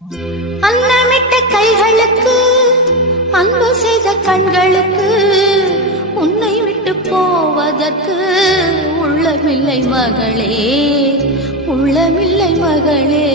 அன்னமிட்ட கைகளுக்கு அன்பு செய்த கண்களுக்கு உன்னை விட்டு போவதற்கு உள்ளமில்லை மகளே, உள்ளமில்லை மகளே.